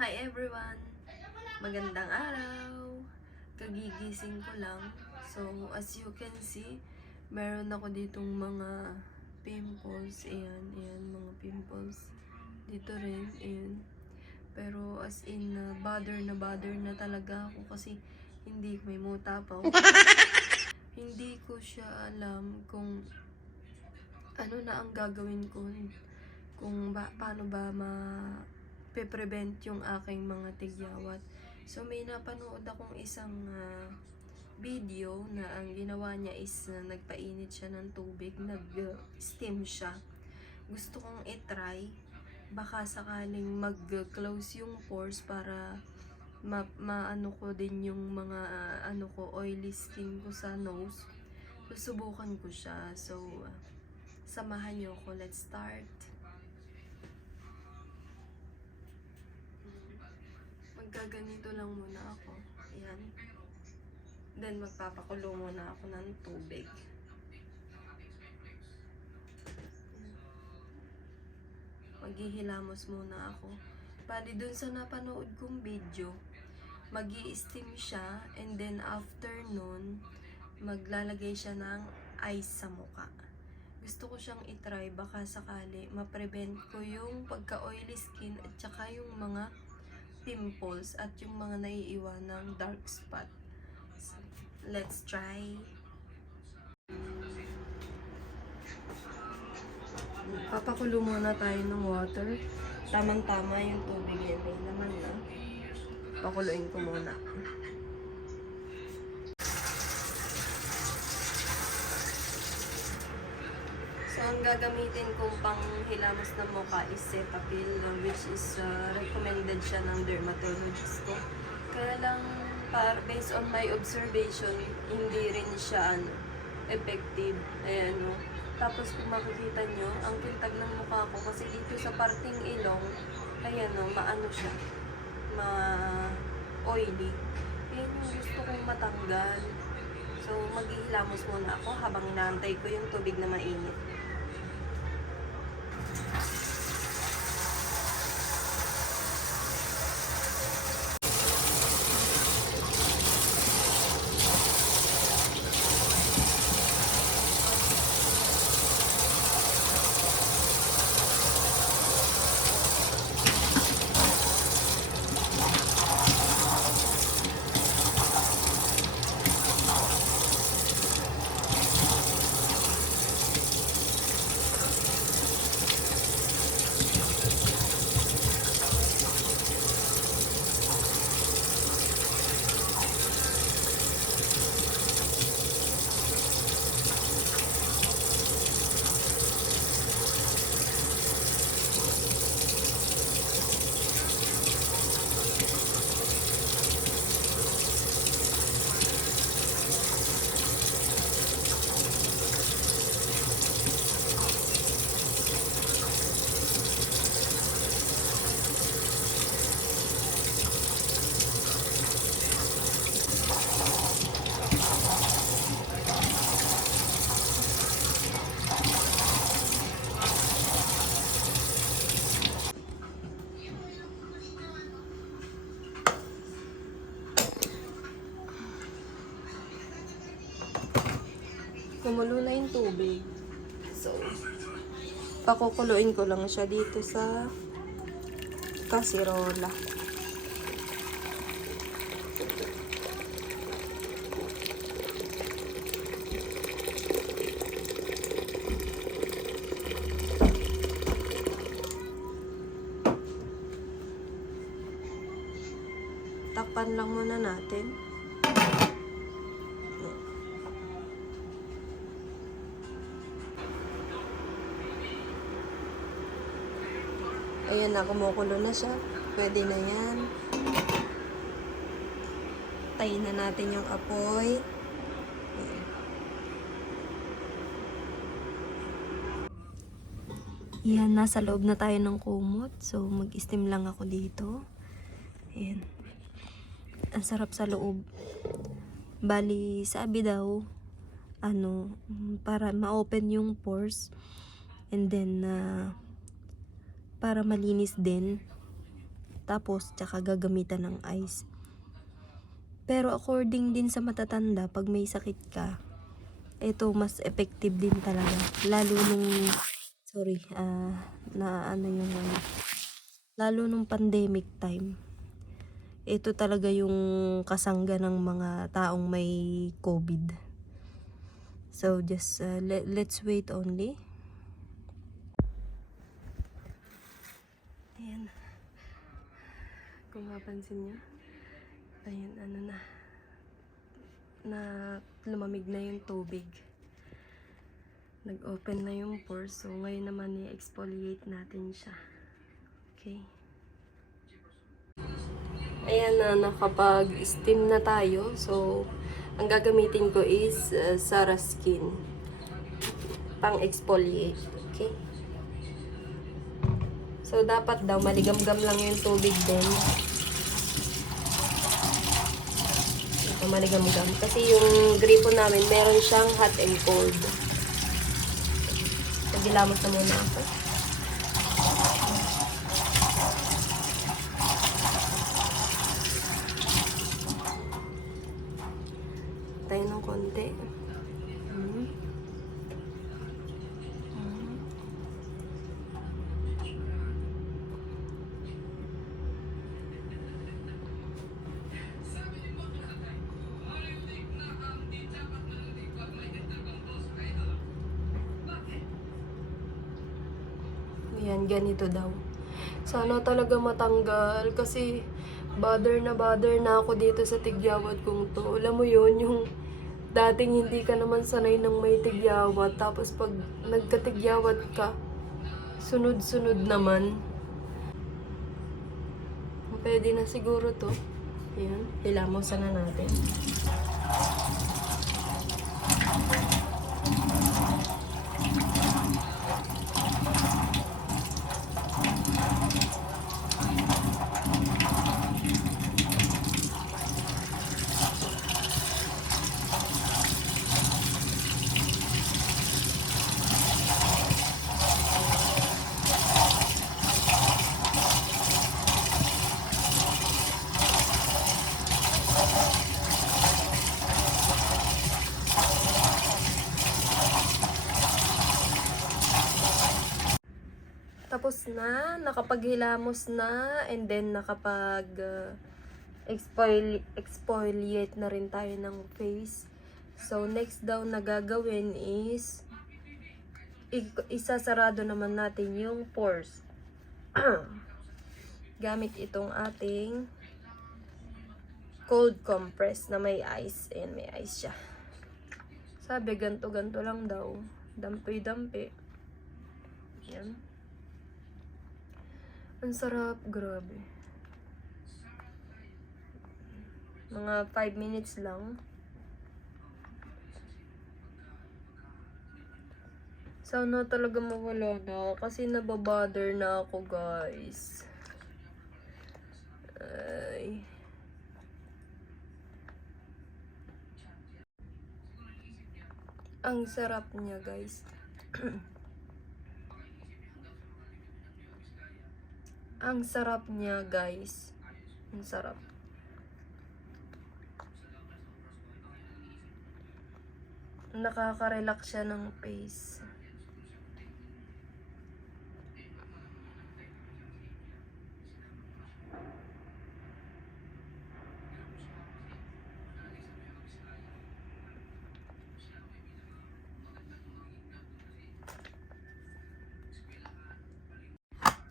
Hi everyone! Magandang araw! Kagigising ko lang. So, as you can see, meron ako ditong mga pimples. Ayan, mga pimples. Dito rin, ayan. Pero as in, bother na talaga ako kasi hindi may muta pa. Hindi ko siya alam kung ano na ang gagawin ko. Kung paano ba prevent yung aking mga tigyawat. So may napanood akong isang video na ang ginawa niya is nagpainit siya ng tubig, nag-steam siya. Gusto kong i-try, baka sakaling mag-close yung pores para maano ko din yung mga oily skin ko sa nose. Susubukan ko siya. So samahan niyo ako. Let's start. Magkaganito lang muna ako. Ayan. Then, magpapakulo muna ako ng tubig. Maghihilamos muna ako. Bali, dun sa napanood kong video, magi-steam siya, and then after nun, maglalagay siya ng ice sa muka. Gusto ko siyang itry, baka sakali, ma-prevent ko yung pagka-oily skin at saka yung mga pimples at yung mga naiiwan ng dark spot. So, let's try. Papakulo muna tayo ng water. Tamang-tama yung tubig yan. May naman na. Pakuluin ko muna. So, ang gagamitin kong panghilamos ng mukha is Cetaphil, which is recommended siya ng dermatologist ko. Kaya lang, based on my observation, hindi rin siya effective. Ayan, no? Tapos kung makikita nyo, ang kintag ng mukha ko, kasi dito sa parting ilong, ayan, no, maano siya, ma-oily. Yan yung gusto kong matanggal. So, maghihilamos muna ako habang inaantay ko yung tubig na mainit. Kumulo na yung tubig. So, pakukuluin ko lang siya dito sa kasirola. Takpan lang muna natin. Ayan na, kumukulo na siya. Pwede na yan. Tayin na natin yung apoy. Ayan, nasa loob na tayo ng kumot. So, mag-steam lang ako dito. Ayan. Ang sarap sa loob. Bali, sabi daw, para ma-open yung pores. And then, para malinis din Tapos, tsaka gagamitan ng ice. Pero according din sa matatanda, pag may sakit ka, ito mas effective din talaga. Lalo nung, sorry, na ano yung, lalo nung pandemic time. Ito talaga yung kasangga ng mga taong may COVID. So, just let's wait only. Ayan. Kung mapansin nyo, ayun, ano na lumamig na yung tubig. Nag-open na yung pores. So, ngayon naman i-exfoliate natin siya. Okay. Ayan na, nakapag-steam na tayo. So, ang gagamitin ko is Sara Skin. Pang-exfoliate. Okay. So, dapat daw maligam-gam lang yung tubig din. Ito, maligam-gam. Kasi yung gripo namin, meron siyang hot and cold. Nagilamos na muna ako. Tayo ng konti. Ayan, ganito daw. Sana talaga matanggal kasi bother na ako dito sa tigyawat kong to. Alam mo yun, yung dating hindi ka naman sanay ng may tigyawat, tapos pag nagkatigyawat ka, sunod-sunod naman. Pwede na siguro to. Ayan, ilamosan na natin. Tapos na, nakapaghilamos na, and then nakapag exfoliate na rin tayo ng face. So, next daw na gagawin is isasarado naman natin yung pores. Gamit itong ating cold compress na may ice. Ayan, may ice siya. Sabi, ganto-ganto lang daw. Dampi-dampi. Ayan. Ang sarap, grabe. Mga 5 minutes lang. Sana talaga mawala na kasi nababother na ako, guys. Ay. Ang sarap niya, guys. Ang sarap niya, guys. Ang sarap. Nakaka-relax siya ng face.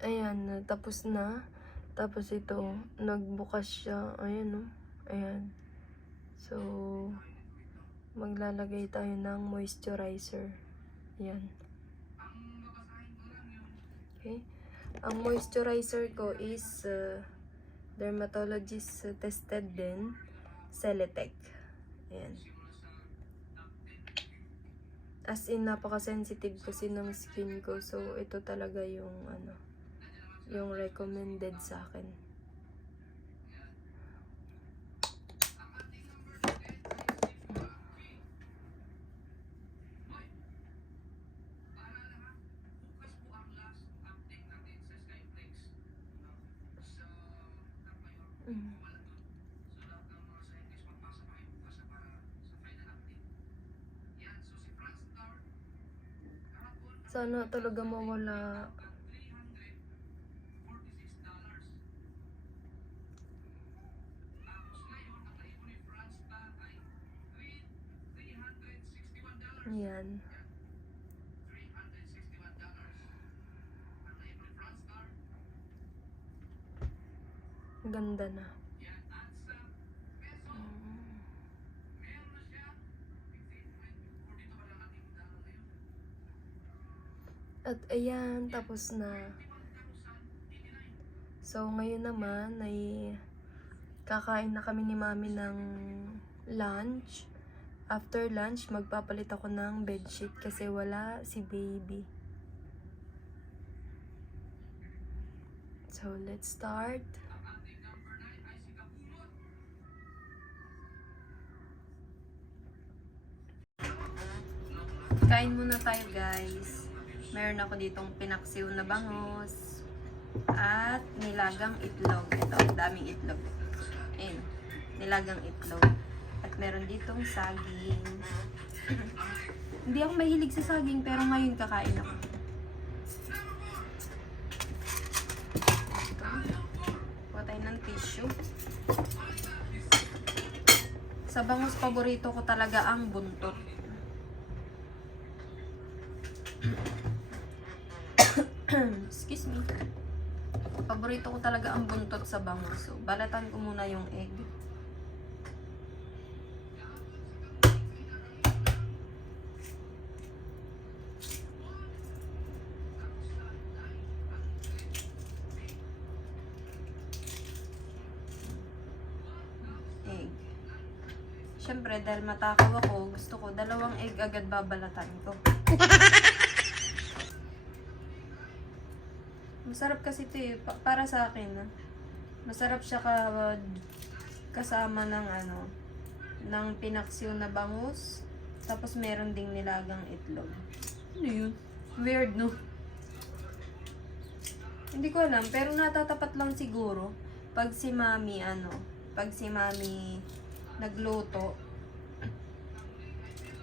Ayan, tapos na. Tapos ito, nagbukas siya. Ayan, oh. Ayan. So, maglalagay tayo ng moisturizer. Ayan. Okay. Ang moisturizer ko is dermatologist tested din. Celetec. Ayan. As in, napaka-sensitive kasi ng skin ko. So, ito talaga yung yung recommended sa akin. Sana talaga mawala. Ayan. Ganda na. At ayan, tapos na. So, ngayon naman ay kakain na kami ni Mami ng lunch. After lunch, magpapalit ako ng bedsheet kasi wala si baby. So, let's start. Kain muna tayo, guys. Meron ako ditong pinaksiw na bangus at nilagang itlog. Ito, ang daming itlog. Ayun, nilagang itlog. At meron ditong saging. Hindi ako mahilig sa saging, pero ngayon kakain ako. Kuha tayo ng tissue. Sa bangus, paborito ko talaga ang buntot. Excuse me. Paborito ko talaga ang buntot sa bangus. So, balatan ko muna yung egg. Egg. Siyempre, dahil matakaw ako, gusto ko 2 egg agad babalatan ko. Masarap kasi ito eh. Para sa akin, masarap siya kasama ng ng pinaksiw na bangus. Tapos meron ding nilagang itlog. Ano yun? Weird, no? Hindi ko alam, pero natatapat lang siguro pag si Mami, nagluto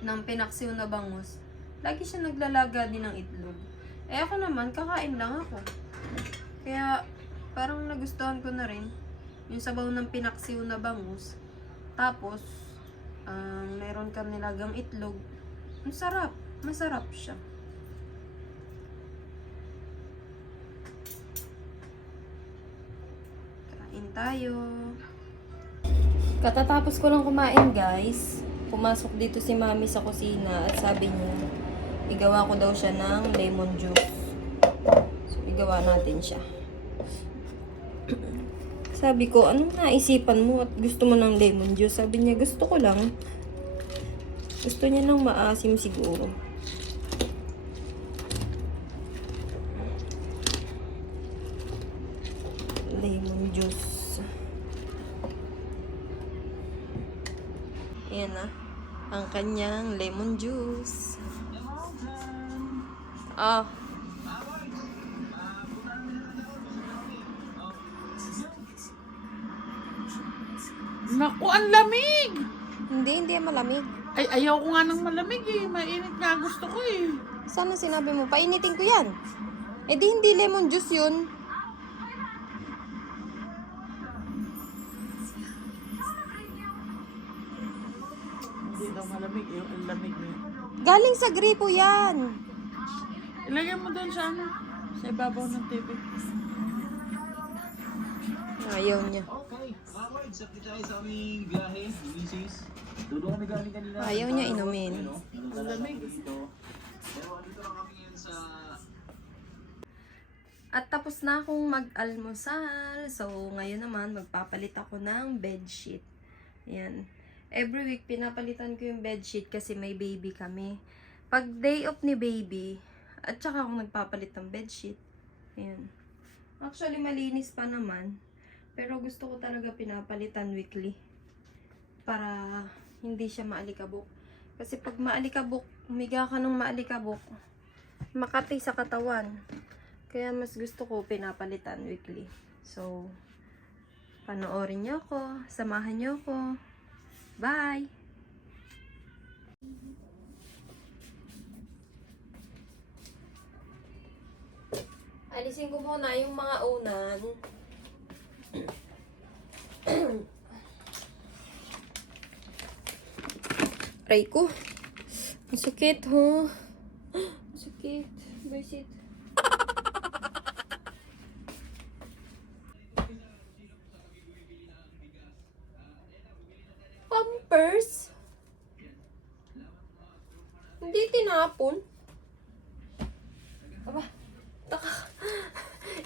ng pinaksiw na bangus. Lagi siya naglalaga din ng itlog. Eh ako naman, kakain lang ako. Kaya, parang nagustuhan ko na rin yung sabaw ng pinaksiw na bangus. Tapos, meron kang nilagang itlog. Ang sarap. Masarap siya. Kain tayo. Katatapos ko lang kumain, guys. Pumasok dito si Mami sa kusina at sabi niya, igawa ko daw siya ng lemon juice. So, igawa natin siya. Sabi ko, anong naisipan mo at gusto mo ng lemon juice? Sabi niya, gusto ko lang. Gusto niya ng maasim siguro. Lemon juice. Ayan na. Ang kanyang lemon juice. Ah. Naku, ang lamig! Hindi malamig. Ay, ayaw ko nga ng malamig eh. Mainit nga gusto ko eh. Sana sinabi mo, painitin ko yan. Eh di hindi lemon juice yun. Hindi daw malamig eh. Ang lamig niya. Galing sa gripo yan. Ilagay mo doon sa sa ibabaw ng TV. Ayaw niya. Okay, alright, sakti tayo sa aming biyahe, Ulysses. Doon kami galing kanina. Ayaw niya inumin. Ang lamig. Pero andito lang kami ngayon sa... At tapos na akong mag-almusal. So, ngayon naman, magpapalit ako ng bedsheet. Ayan. Every week, pinapalitan ko yung bedsheet kasi may baby kami. Pag day off ni baby, at saka ako nagpapalit ng bedsheet. Ayan. Actually, malinis pa naman. Pero gusto ko talaga pinapalitan weekly. Para hindi siya maalikabok. Kasi pag maalikabok, umiga ka ng maalikabok, makati sa katawan. Kaya mas gusto ko pinapalitan weekly. So, Panoorin niyo ako. Samahan niyo ako. Bye! Alisin ko muna yung mga unan. Aray ko. Ang sakit, ho. Ang sakit. Besit. Pampers? Hindi tinapon. Aba, taka.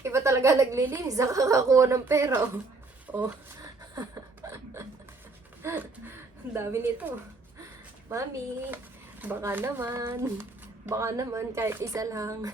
Iba talaga naglilinis. Nakakakuha ng pera, oh. Oh. Ang dami nito. Mami, baka naman. Baka naman kahit isa lang.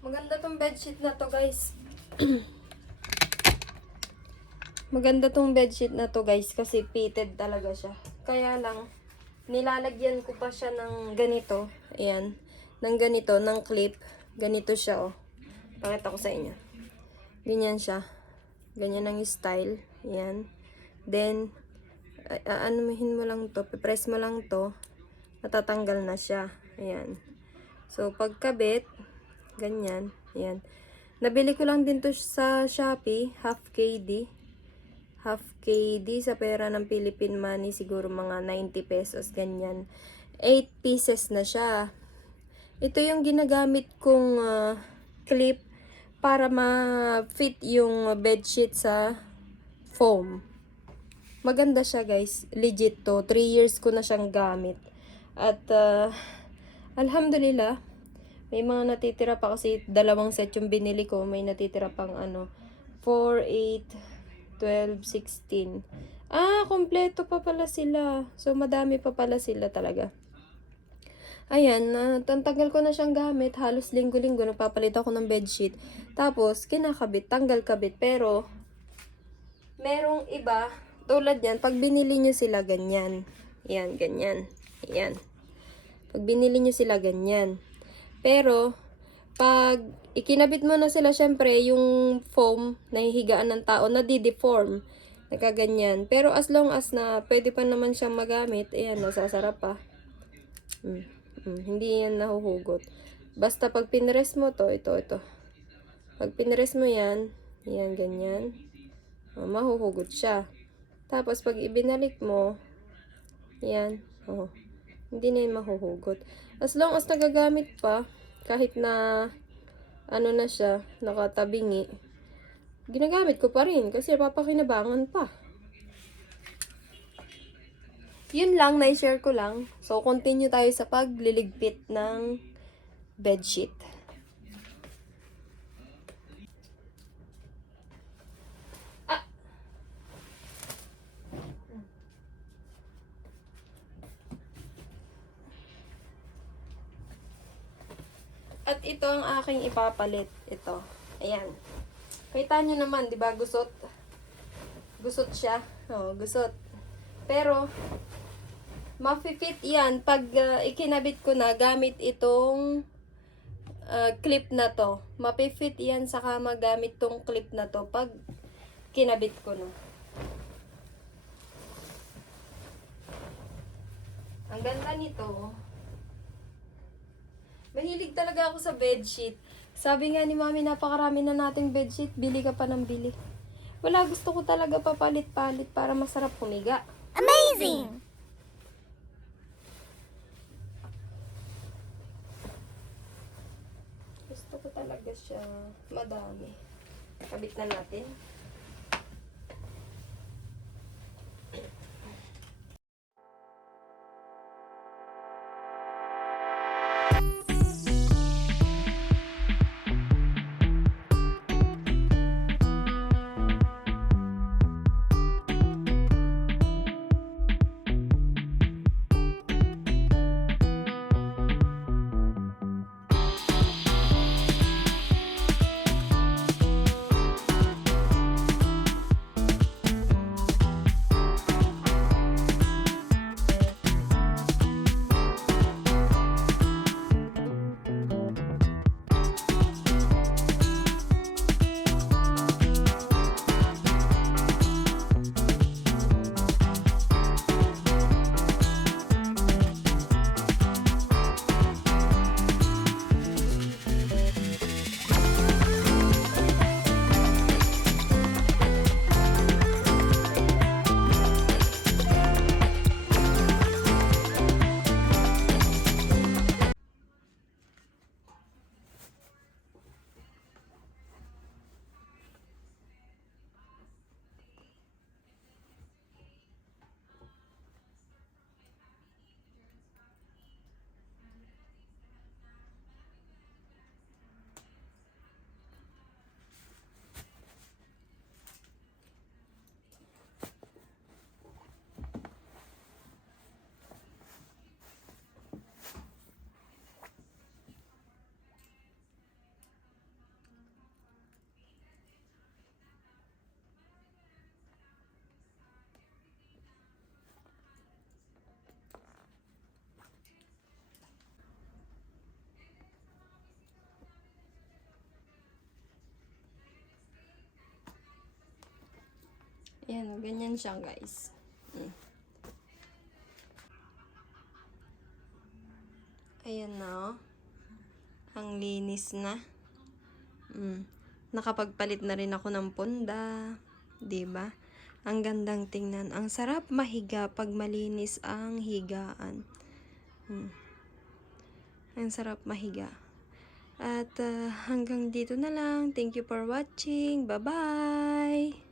Maganda tong bedsheet na to, guys. Maganda tong bedsheet na to, guys, kasi fitted talaga siya. Kaya lang, nilalagyan ko pa siya ng ganito. Ayan. Ng ganito, ng clip. Ganito siya, oh. Pakita ko sa inyo. Ganyan siya. Ganyan ang style. Ayan. Then, anuhin mo lang to. Press mo lang to. Natatanggal na siya. Ayan. So, pagkabit, ganyan. Ayan. Nabili ko lang din to sa Shopee. Half KD. Half KD sa pera ng Philippine money. Siguro mga 90 pesos. Ganyan. 8 pieces na siya. Ito yung ginagamit kong clip para ma-fit yung bedsheet sa foam. Maganda siya, guys. Legit to. 3 years ko na siyang gamit. At alhamdulillah, may mga natitira pa kasi 2 set yung binili ko. May natitira pang 4, 8, 12, 16. Kompleto pa pala sila. So, madami pa pala sila talaga. Ayan, tagal ko na siyang gamit. Halos linggo-linggo, nagpapalit ako ng bedsheet. Tapos, kinakabit, tanggal kabit. Pero, merong iba, tulad yan, pag binili nyo sila ganyan. Yan, ganyan. Yan. Pag binili nyo sila ganyan. Pero, pag ikinabit mo na sila, syempre, yung foam, nahihigaan ng tao, nadideform. Nakaganyan. Pero, as long as na pwede pa naman siyang magamit, ayan, nasasarap pa. Hindi yan nahuhugot. Basta pag pinrest mo to, ito. Pag pinrest mo yan, yan, ganyan. Mahuhugot siya. Tapos, pag ibinalik mo, yan, hindi na yung mahuhugot. As long as nagagamit pa, kahit na, na siya, nakatabingi, ginagamit ko pa rin kasi papakinabangan pa. Yun lang, na-share ko lang. So, continue tayo sa pagliligpit ng bedsheet. At ito ang aking ipapalit. Ito. Ayan. Kita nyo naman, di ba? Gusot. Gusot siya. Gusot. Pero, ma-fit yan pag ikinabit ko na gamit itong clip na to. Ma-fit yan saka magamit tong clip na to pag kinabit ko na. Ang ganda nito. Mahilig talaga ako sa bedsheet. Sabi nga ni Mami, napakarami na nating bedsheet. Bili ka pa ng bili. Wala, gusto ko talaga papalit-palit para masarap humiga. Amazing! Gusto ko talaga siya madami. Kabit na natin. Ayan, ganyan siya guys. Ayan na, oh. Ang linis na. Nakapagpalit na rin ako ng punda. 'Di ba? Ang gandang tingnan. Ang sarap mahiga pag malinis ang higaan. Ang sarap mahiga. At hanggang dito na lang. Thank you for watching. Bye-bye!